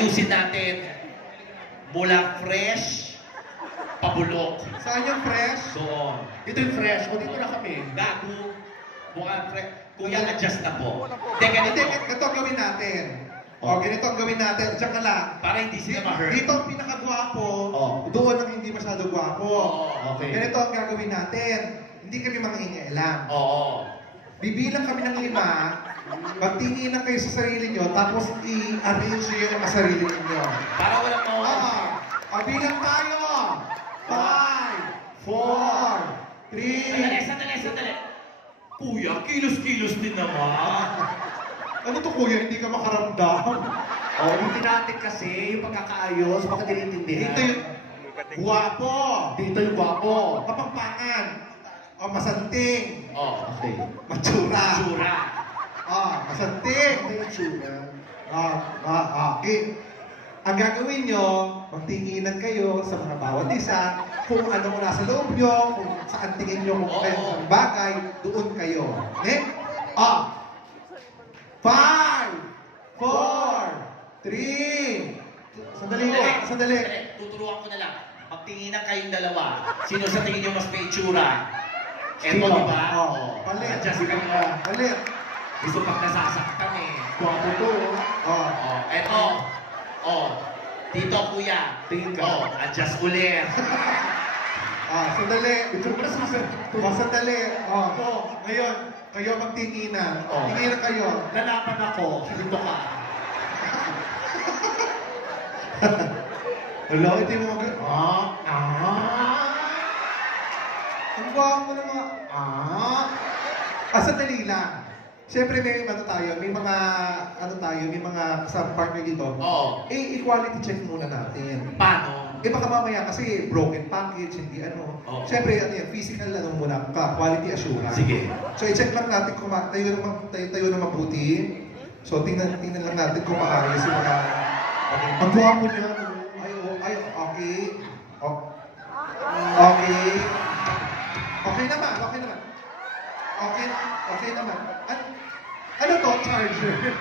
ayusin natin mula fresh, pabulok. Saan yung fresh? Doon. Ito yung fresh. O, dito na kami. Gago. Mukhang fresh. Kuya, adjust na po. Hindi, Hindi, ganito. ganito ang gawin natin. O, ganito ang gawin natin. Diyan ka lang. Para hindi sila ma-hurt. Dito ang pinakagwapo. Oh. Doon ang hindi masyado gwapo. Oh, okay. Ganito ang gagawin natin. Hindi kami mangingialam. Oo. Bibilang kami ng 5. Magtingin na kayo sa sarili nyo, tapos i-arrange nyo yung mga sarili ninyo. Para walang mawala. Bilang tayo! 5, 4, 3... Sandali. Kuya, kilos-kilos din naman. Ano to kuya, hindi ka makaramdam? Ulitin natin kasi yung pagkakaayos, baka tinitindihan. Dito yung guwapo. Dito yung gwapo. Kapampangan. Masanting. Oh. Okay. Matsura. Tsura. Masanting. Ano yung tsura? Ang gagawin nyo, magtinginan kayo sa mga bawat isa, kung anong nasa loob nyo, kung saan tingin nyo kung kayo ang bagay, doon kayo. Okay? 5, 4, 3, sandali. Tuturuan ko na lang. Magtinginan kayong dalawa. Sino sa tingin nyo mas may itsura? Eto, Sino? di ba? Palit. Adjust ka nga. Palit. Gusto pag nasasaktan eh. Gwapo to. Eto. Dito kuya. Tingin ka. Adjust ulit. Sandali. Ito ba Sandali. Ngayon, kayo magtinginan. Tinginan kayo. Lalaban ako. Dito ka. Hello, ito yung mga... Ang gwapo ng mga... Sandali lang. Siyempre may may mga kasama partner dito. Oo. Equality check muna natin. Paano? Baka mamaya kasi broken package, hindi ano. Oo. Siyempre, physical muna, quality assurance. Sige. So, i-check lang natin kung tayo na mabuti. So, tingnan lang natin kung maayos yung mga... Ang gwapo niya. Okay. Okay. Okay naman. Okay naman. Ano to? Charger.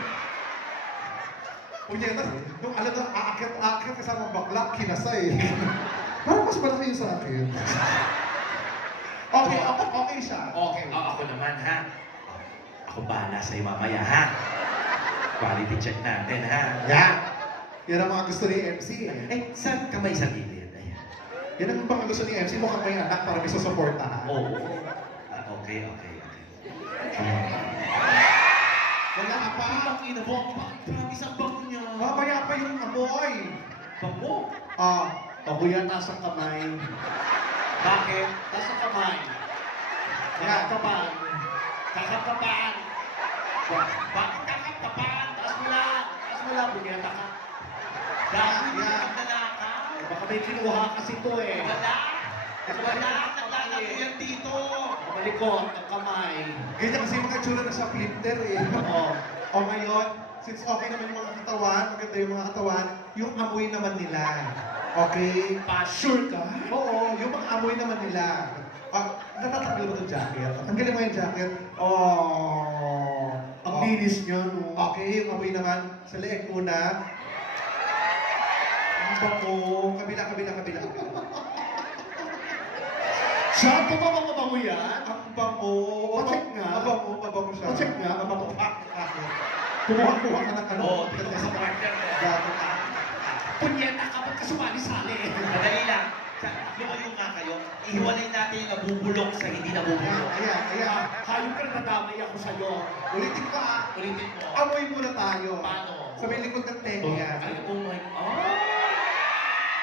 Punyetas, nung alam na, aakyat kasama bakla, kinasay. Parang mas malaki yung sa akin. Okay siya. Okay. Ako naman ha. Ako bahala sa'yo mamaya ha. Quality check natin ha. Yan. Yan ang mga gusto ni MC. Saan kamay sa gilid? Ayan. Yan ang mga gusto ni MC. Mukhang may anak para may susuportahan. Oo. Okay. Wala ka pa. Ang ina mo, promise ang bango niya. Mamaya pa yung amoy. Bango? Ako yan nasa kamay. Bakit? Nasa kamay. Yan. Kakapapaan. Bakit kakapapaan? Taas mo lang. Bunyata ka. Dahil Yan. naglalakaw. Baka may kinuha kasi to eh. Wala. Naglalakaw yan dito. Malikot, ang kamay. Ganyan kasi yung mga tsura na sa Flipter eh. O ngayon, since okay naman yung mga katawan, maganda yung mga katawan, yung amoy naman nila. Okay? Sure ka? Oo, yung mga amoy naman nila. Natatanggal mo itong jacket. Tanggalin mo yung jacket. Ang linis niya, no? Okay, yung amoy naman. Sa leeg muna. Ang bango. Kabila. Saan pa ba mga bango yan? Ang bango. Pa-check nga. Mabango siya. Pa-check nga. Mabango. Kumuha ka ng ano. Oo, dito ka sa partner mo. Gato ka. Punyeta ka, ba't ka sumali-sali? Madali lang. Lumayo nga kayo. Ihiwalay natin yung nabubulok sa hindi nabubulok. Ayan. Hayop ka na nadamay ako sa'yo. Ulitin ko Ulitin mo. Amoy muna tayo. Paano? Sa may likod ng tenga. Ay, oh my God.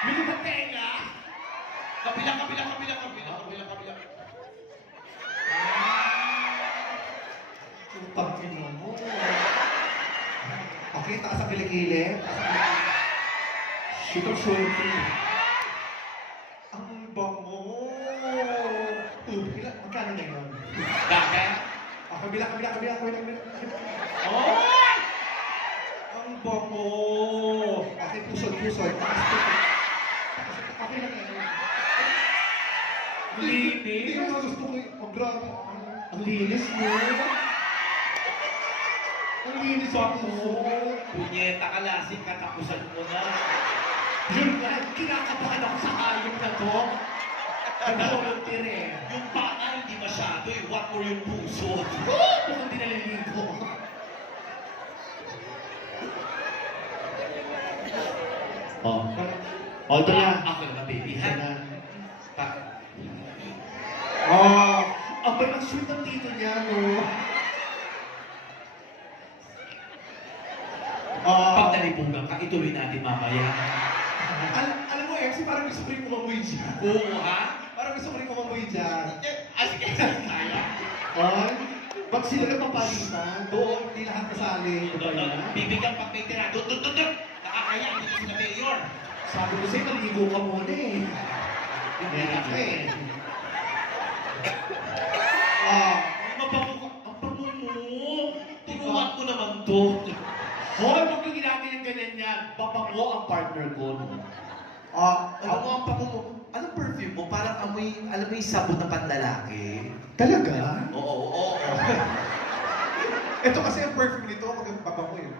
Bili ba tenga? Kabila. Utang ina mo. Okay, taas ang kilikili. Sulti. Ang bango. Magkano na yun? Bakit? Kabila. Oh! Ang bango. Okay, pusod. Okay lang yan. Linis. Hindi ko gusto ko. Ang grabe. Ang linis mo. Ang linis ako. Punyeta ka lasing, katapusan mo na. Yun nga, kinakabahan ako sa hayop na to. Nag-volunteer eh. Yung paa hindi masyado eh. What more yung puso? Mukhang hindi naliligo. Oh. Oh, ito na. Ako na baby, Ito ha? na. Pa- Oh, Abay, ang sweet ng tito niya, no? Pag nalibugan ka, ituloy natin mamaya. alam mo, MC, parang gusto ko rin umamoy dyan. Oo, ha? Parang gusto ko rin umamoy dyan. Sige, kaya. Ay, ba't sila nagpapalitan? Doon, hindi lahat kasali. Ito ba yan? Bibigyan pag may tira. Dut! Nakakaya, hindi ko sila mayor. Sabi ko sa'yo, maligo ka muna eh. Hindi ako eh. Ah, Mabango ka. Ang bango mo. Turuan mo naman to. Hoy, huwag yung ginagawa yung ganyan yan. Babango ang partner ko. Alam mo ang bango mo. Anong perfume mo? Parang amoy, alam mo yung sabon na panlalaki. Talaga? Oo. ito kasi ang perfume nito, magpabango yun.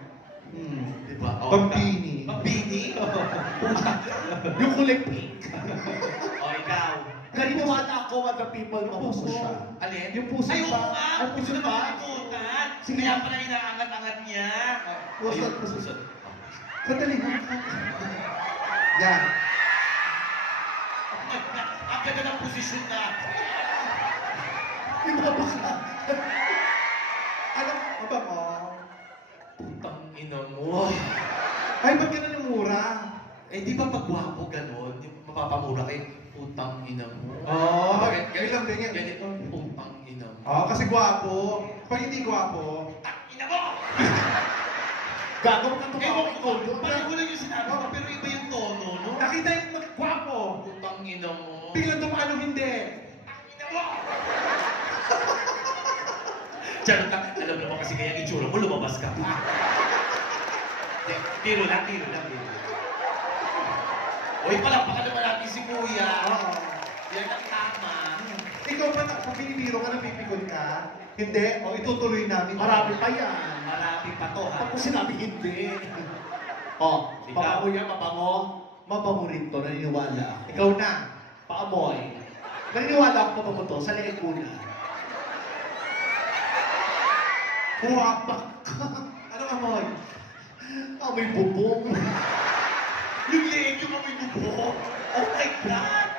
Diba? Bambini. Bambini? Yung kulay pink. O, ikaw. Naniniwala ako at the people mapuso siya. Alin? Yung puso Ay, pa. oo nga. Ang puso na pa. makalimutan. Sige. Kaya pala inaangat-angat niya. Pusot, Ayun, pusot. Sandali ha. Yan. Ang ganda ng posisyon na. Yung mga baka. Alam mo ba mo? Putang ina mo. Ay, ba't ganun yung mura? Eh, di ba pag gwapo ganon? Di ba mapapamura kayo? Putang ina mo. Oo. Bakit? Yun lang din yan. Ganito. Putang ina mo. Oo, kasi gwapo. Pag hindi gwapo, Putang ina mo! Gagawin ka Eh, tumawa ko. parang ko lang yung sinabi ko, pero iba yung tono, no? nakita yung magwapo. Putang ina mo. Biglang tumaan yung hindi. Putang ina mo! Charot ka. Alam naman kasi kaya itsura mo, lumabas ka pa. Tiro lang. Uy, palakpakan naman natin si Kuya. Oo. Yan ang tama. Ikaw ba, pag binibiro ka, napipikon ka? Hindi? O itutuloy namin. Marami pa yan. Marami pa to, ha? Tapos sinabi hindi. Oh, pabango yan, mabango. Mabango rin to, naniniwala. Ikaw na. Paamoy. Naniniwala ako mabango to, sa leeg ko na. Kuwapak. Anong amoy? Amoy bubong. Yung leeg yung mga bubo. Oh my God!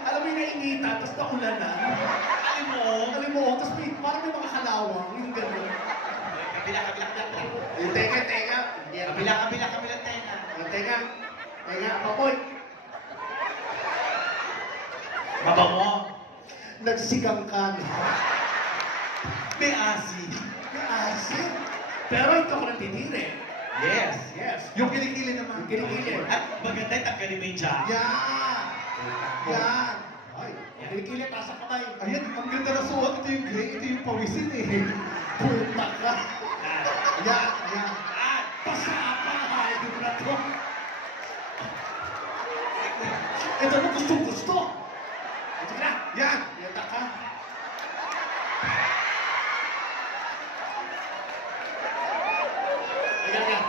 Alam mo yung nainita, tapos naulanan. Alam mo? Alam mo, tapos may, parang may mga kalawang, yung gano'n. Kabila. Yung teka. Kabila, tenga. Yung teka, apoy. Mabango. Nagsigang ka. May asin. May asin. Pero ito ako natitiri. Yes. Yung kilikili naman. Yung kilikili. At maganda yung tanggalin mo yung jack. Yan. Yan. Ay, kilikili, pasok kamay. Ayan, ang ganda na suot. Ito yung gray, ito yung pawisin eh. Puta ka. Yan. At, Pasapa, hayop na to. Ito mo gusto. Ito na. Yan. Yata ka. Ayan.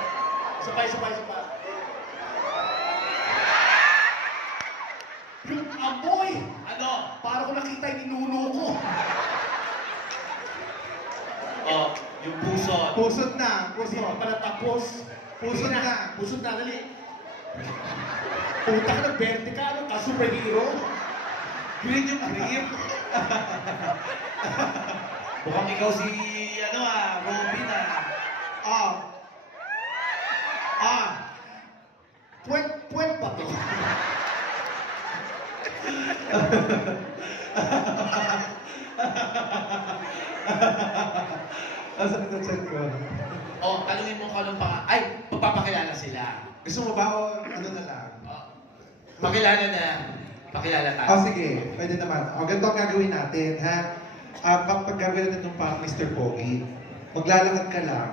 Sabay. Yung amoy, ano? para ko nakita yung ninuno ko. Oh, yung puso. Pusot na. Hindi pa pala tapos. Pusot Sige na. Pusot na, dali. Puta ka ng berde ka, ano ka, superhero? Green yung green. Mukhang ikaw si, Robin Puwet pa to. Nasaan ito chat ko? Oh, tanungin mo kung anong ay, magpapakilala sila. Gusto mo ba o ano na lang? Oh, pakilala na. Pakilala tayo. Sige. Pwede naman. Ganito ang gagawin natin, ha? Pag gagawin natin itong parang Mr. Pogi, maglalakad ka lang.